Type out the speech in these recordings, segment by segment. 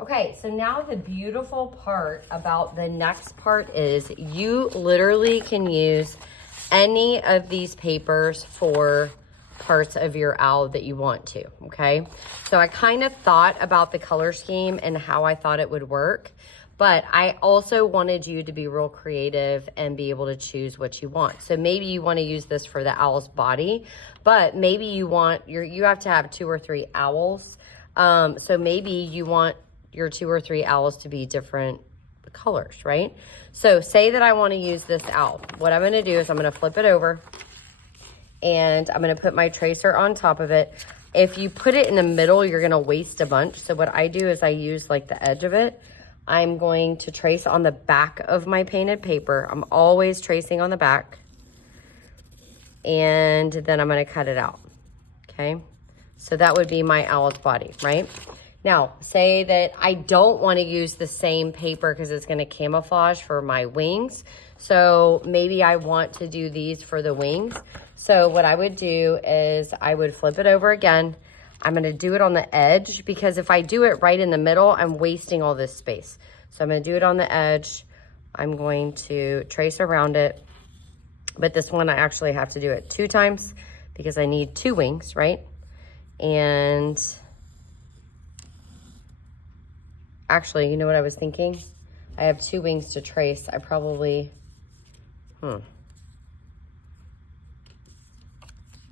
Okay, so now the beautiful part about the next part is you literally can use any of these papers for parts of your owl that you want to, okay? So I kind of thought about the color scheme and how I thought it would work, but I also wanted you to be real creative and be able to choose what you want. So maybe you want to use this for the owl's body, but maybe you want you have to have 2 or 3 owls. So maybe you want your 2 or 3 owls to be different colors, right? So say that I want to use this owl. What I'm going to do is I'm going to flip it over and I'm going to put my tracer on top of it. If you put it in the middle, you're going to waste a bunch. So what I do is I use like the edge of it. I'm going to trace on the back of my painted paper. I'm always tracing on the back. And then I'm going to cut it out. Okay. So that would be my owl's body, right? Now, say that I don't want to use the same paper because it's going to camouflage for my wings. So maybe I want to do these for the wings. So what I would do is I would flip it over again. I'm going to do it on the edge because if I do it right in the middle, I'm wasting all this space. So I'm going to do it on the edge. I'm going to trace around it. But this one, I actually have to do it 2 times because I need 2 wings, right? And actually, you know what I was thinking? I have 2 wings to trace. I probably,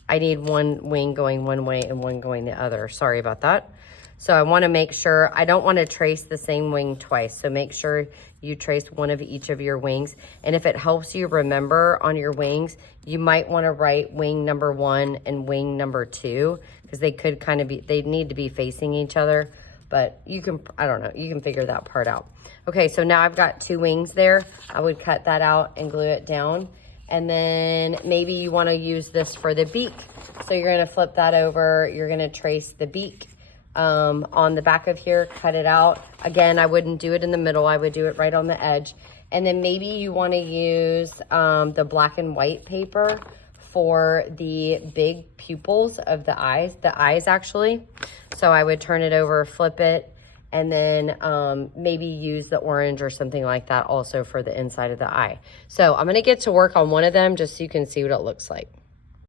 I need 1 wing going one way and 1 going the other. Sorry about that. So I want to make sure, I don't want to trace the same wing twice. So make sure you trace 1 of each of your wings. And if it helps you remember on your wings, you might want to write wing number 1 and wing number 2 because they could kind of be, they need to be facing each other. But you can, I don't know, you can figure that part out. Okay, so now I've got 2 wings there. I would cut that out and glue it down. And then maybe you want to use this for the beak. So you're going to flip that over. You're going to trace the beak on the back of here, cut it out. Again, I wouldn't do it in the middle. I would do it right on the edge. And then maybe you want to use the black and white paper for the big pupils of the eyes actually. So I would turn it over, flip it, and then maybe use the orange or something like that also for the inside of the eye. So I'm gonna get to work on one of them just so you can see what it looks like.